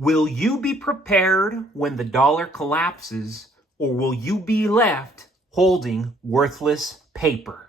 Will you be prepared when the dollar collapses, or will you be left holding worthless paper?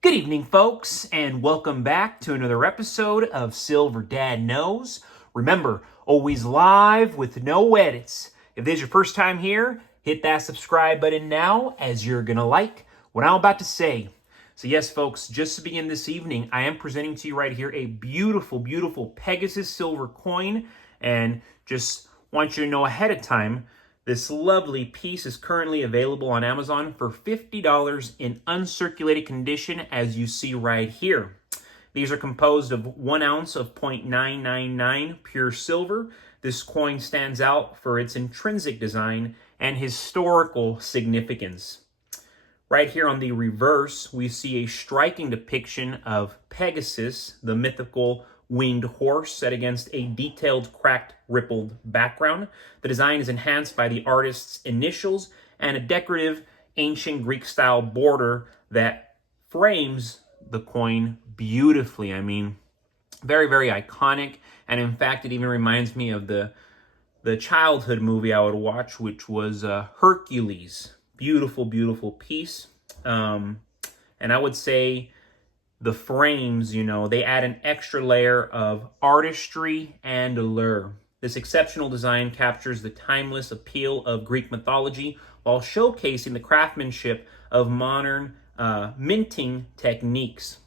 Good evening, folks, and welcome back to another episode of Silver Dad Knows. Remember, always live with no edits. If this is your first time here, hit that subscribe button now, as you're going to like what I'm about to say. So yes, folks, just to begin this evening, I am presenting to you right here a beautiful, beautiful Pegasus silver coin. And just want you to know ahead of time, this lovely piece is currently available on Amazon for $50 in uncirculated condition, as you see right here. These are composed of 1 ounce of 0.999 pure silver. This coin stands out for its intrinsic design and historical significance. Right here on the reverse, we see a striking depiction of Pegasus, the mythical winged horse, set against a detailed, cracked, rippled background. The design is enhanced by the artist's initials and a decorative ancient Greek-style border that frames the coin beautifully. I mean, very, very iconic. And in fact, it even reminds me of the childhood movie I would watch, which was Hercules. Beautiful, beautiful piece. And I would say the frames, they add an extra layer of artistry and allure. This exceptional design captures the timeless appeal of Greek mythology while showcasing the craftsmanship of modern minting techniques.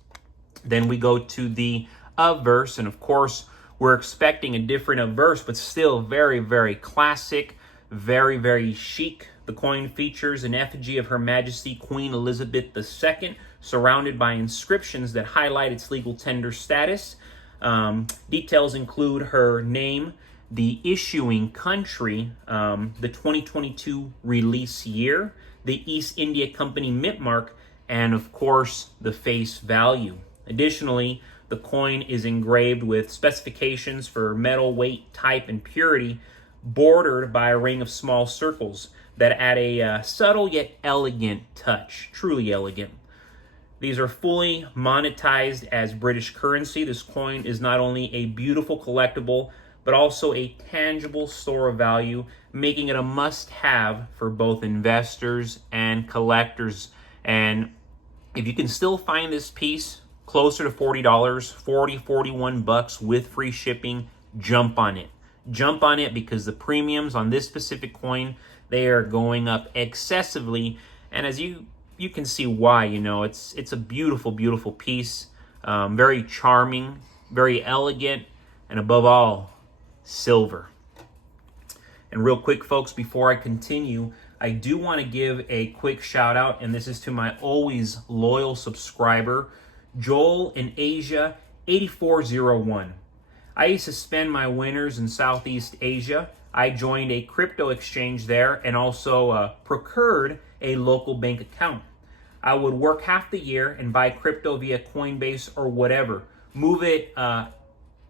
Then we go to the obverse, and of course, we're expecting a different obverse, but still very, very classic, very, very chic. The coin features an effigy of Her Majesty Queen Elizabeth II, surrounded by inscriptions that highlight its legal tender status. Details include her name, the issuing country, the 2022 release year, the East India Company mint mark, and of course, the face value. Additionally, the coin is engraved with specifications for metal, weight, type, and purity, bordered by a ring of small circles that add a subtle yet elegant touch, truly elegant. These are fully monetized as British currency. This coin is not only a beautiful collectible, but also a tangible store of value, making it a must-have for both investors and collectors. And if you can still find this piece closer to $40, 41 bucks with free shipping, jump on it. Jump on it, because the premiums on this specific coin, they are going up excessively. And as you can see why, it's a beautiful, beautiful piece. Very charming, very elegant, and above all, silver. And real quick, folks, before I continue, I do want to give a quick shout out, and this is to my always loyal subscriber, Joel in Asia 8401. I used to spend my winters in Southeast Asia. I joined a crypto exchange there and also procured a local bank account. I would work half the year and buy crypto via Coinbase or whatever, move it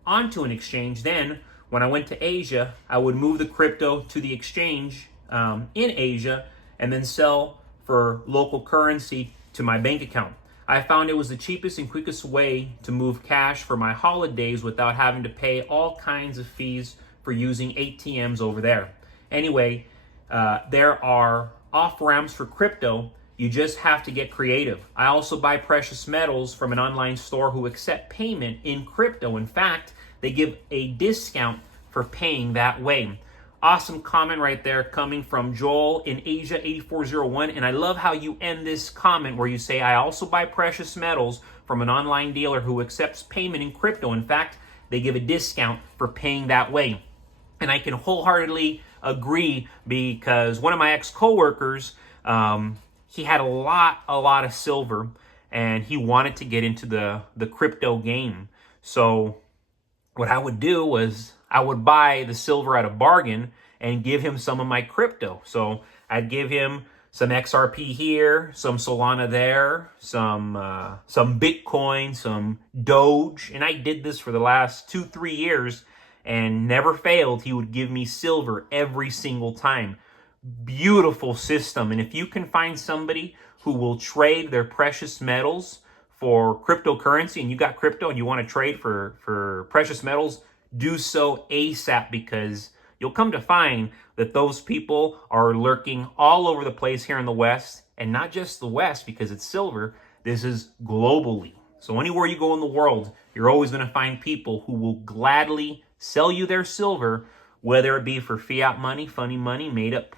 onto an exchange. Then when I went to Asia, I would move the crypto to the exchange in Asia and then sell for local currency to my bank account. I found it was the cheapest and quickest way to move cash for my holidays without having to pay all kinds of fees for using ATMs over there. Anyway, there are off-ramps for crypto. You just have to get creative. I also buy precious metals from an online store who accept payment in crypto. In fact, they give a discount for paying that way. Awesome comment right there coming from Joel in Asia 8401. And I love how you end this comment where you say, I also buy precious metals from an online dealer who accepts payment in crypto. In fact, they give a discount for paying that way. And I can wholeheartedly agree, because one of my ex-coworkers, he had a lot of silver, and he wanted to get into the crypto game. So what I would do was I would buy the silver at a bargain and give him some of my crypto. So I'd give him some XRP here, some Solana there, some Bitcoin, some Doge. And I did this for the last 2-3 years and never failed. He would give me silver every single time. Beautiful system. And if you can find somebody who will trade their precious metals for cryptocurrency, and you got crypto and you want to trade for precious metals, do so ASAP, because you'll come to find that those people are lurking all over the place here in the West, and not just the West because it's silver. This is globally. So anywhere you go in the world, you're always going to find people who will gladly sell you their silver, whether it be for fiat money, funny money, made up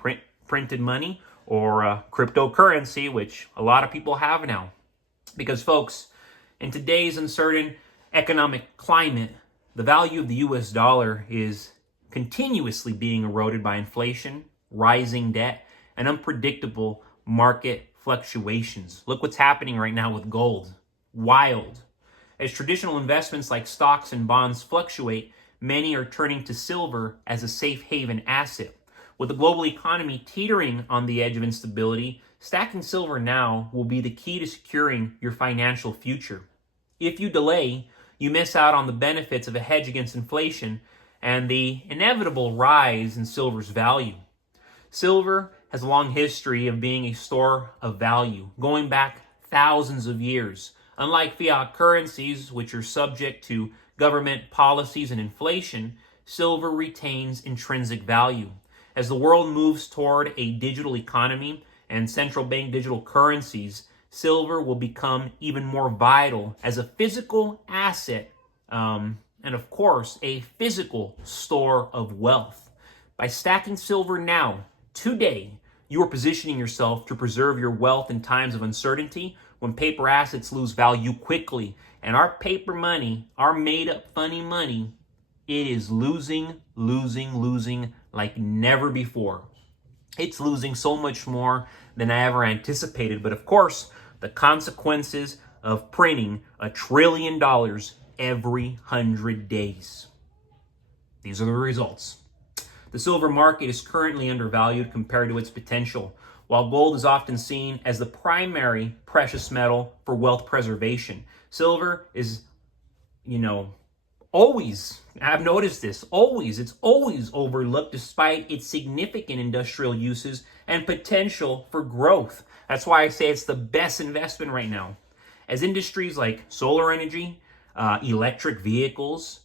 printed money, or cryptocurrency, which a lot of people have now. Because folks, in today's uncertain economic climate, the value of the US dollar is continuously being eroded by inflation, rising debt, and unpredictable market fluctuations. Look what's happening right now with gold. Wild. As traditional investments like stocks and bonds fluctuate, many are turning to silver as a safe haven asset. With the global economy teetering on the edge of instability, stacking silver now will be the key to securing your financial future. If you delay, you miss out on the benefits of a hedge against inflation and the inevitable rise in silver's value. Silver has a long history of being a store of value, going back thousands of years. Unlike fiat currencies, which are subject to government policies and inflation, silver retains intrinsic value. As the world moves toward a digital economy and central bank digital currencies, silver will become even more vital as a physical asset, and of course, a physical store of wealth. By stacking silver now, today, you are positioning yourself to preserve your wealth in times of uncertainty when paper assets lose value quickly. And our paper money, our made-up funny money, it is losing like never before. It's losing so much more than I ever anticipated. But of course, the consequences of printing $1 trillion every 100 days. These are the results. The silver market is currently undervalued compared to its potential. While gold is often seen as the primary precious metal for wealth preservation, silver is, always, I've noticed this, it's always overlooked despite its significant industrial uses and potential for growth. That's why I say it's the best investment right now. As industries like solar energy, electric vehicles,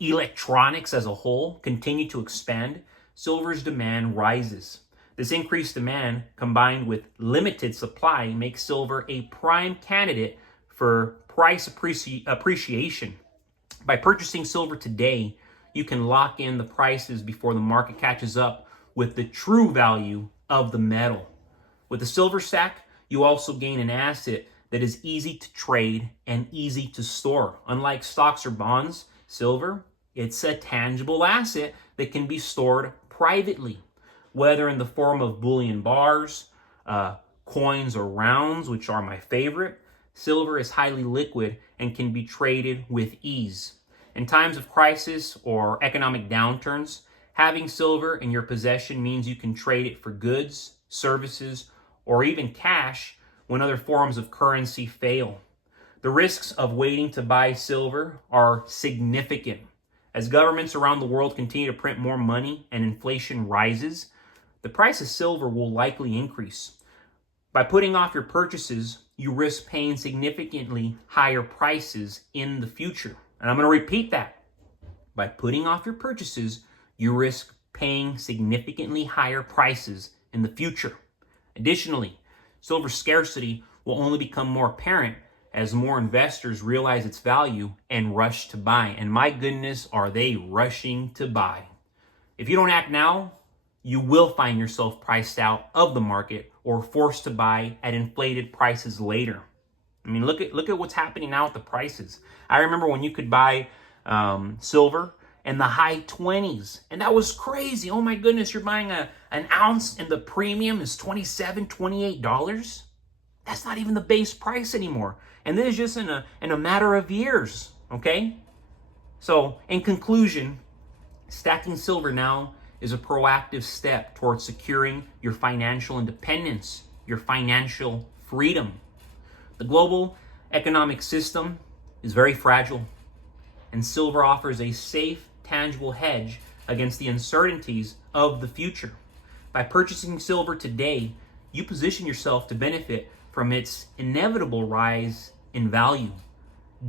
electronics as a whole continue to expand, silver's demand rises. This increased demand, combined with limited supply, makes silver a prime candidate for price appreciation. By purchasing silver today, you can lock in the prices before the market catches up with the true value of the metal. With the silver stack, you also gain an asset that is easy to trade and easy to store. Unlike stocks or bonds, silver, it's a tangible asset that can be stored privately, whether in the form of bullion bars, coins, or rounds, which are my favorite. Silver is highly liquid and can be traded with ease. In times of crisis or economic downturns, having silver in your possession means you can trade it for goods, services, or even cash when other forms of currency fail. The risks of waiting to buy silver are significant. As governments around the world continue to print more money and inflation rises, the price of silver will likely increase. By putting off your purchases, you risk paying significantly higher prices in the future. And I'm going to repeat that. By putting off your purchases, you risk paying significantly higher prices in the future. Additionally, silver scarcity will only become more apparent as more investors realize its value and rush to buy. And my goodness, are they rushing to buy? If you don't act now, you will find yourself priced out of the market or forced to buy at inflated prices later. I mean, look at what's happening now with the prices. I remember when you could buy silver in the high 20s, and that was crazy. Oh my goodness, you're buying an ounce and the premium is $27, $28. That's not even the base price anymore. And this is just in a matter of years, okay? So in conclusion, stacking silver now is a proactive step towards securing your financial independence, your financial freedom. The global economic system is very fragile, and silver offers a safe, tangible hedge against the uncertainties of the future. By purchasing silver today, you position yourself to benefit from its inevitable rise in value.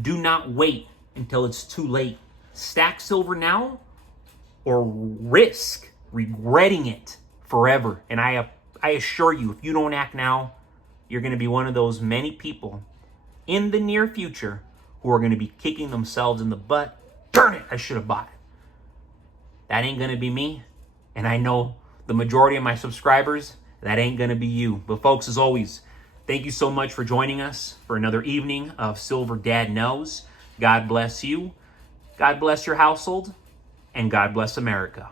Do not wait until it's too late. stack silver now or risk regretting it forever. And I assure you, if you don't act now, you're going to be one of those many people in the near future who are going to be kicking themselves in the butt. Darn it, I should have bought it. That ain't going to be me. And I know the majority of my subscribers, that ain't going to be you. But folks, as always, thank you so much for joining us for another evening of Silver Dad Knows. God bless you. God bless your household. And God bless America.